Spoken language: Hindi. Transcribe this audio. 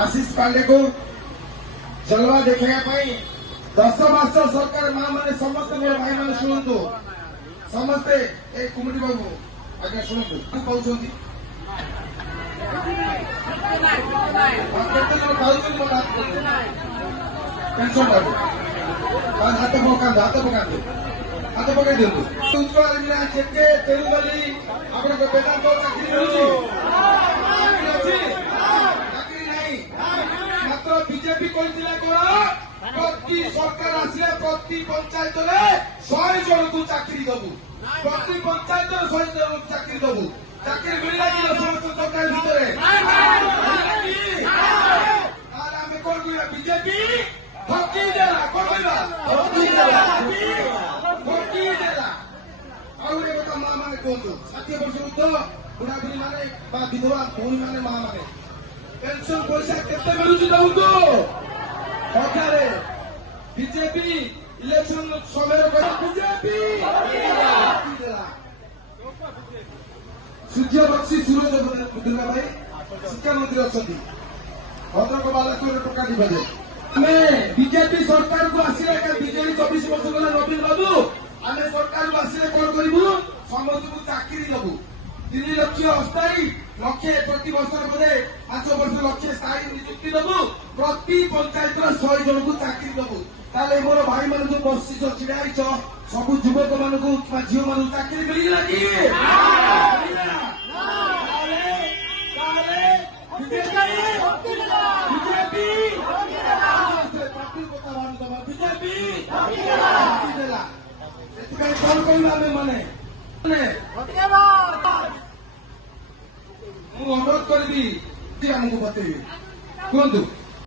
आशीष पांडे को जलवा देखा 10 मास सरकार माँ मैंने समस्त मेरे भाई मैंने शुणु समस्ते ए कुमटी बाबू आज्ञा शुणु कहते पेंशन बाबू हाथ पकाते हाथ पकड़ दिखाते उत्कल चेके तेलुगली आपको वेदांत चाकरी मिलूची चाकरी नहीं मात्र बीजेपी कहते कौन प्रति सरकार आसिले प्रति पंचायत 100 जन को चाकरी दबू प्रति पंचायत 100 जन को चाकरी दबू चाकरी मिलला कि समस्त सरकार भितर कौन कह बीजेपी ठकी देला कौन कहला माँ मैंने कहतु 60 वर्ष ऊर्ध बुढ़ा बुढ़ी मैंने विधवा भौणी मैंने माँ मैंने पेंशन पैसा केते मिलुची दउतो सरकार बीजेपी इलेक्शन समय बीजेपी सूर्य बक्सी सूरज दुर्गा भाई शिक्षा मंत्री अच्छा भद्रक बालेश्वर टका दिबे बीजेपी सरकार को आसिले बीजेपी 24 वर्ष गला नवीन बाबू आम सरकार को आसिले कौन करूँ समस्त को चाकरी दबू 3 लाख अस्थायी लक्षे प्रति वर्ष बोधे 5 वर्ष लक्षे स्थायी नियुक्ति दबू प्रति पंचायत 100 जन को चाकरी दबू ताले मोर भाई मान जो बसी छिड़ा सबू युवक मान झील मान चाकरी मिलला कि कौन कह माने अनुरोध करी आमको बतेबी कहतु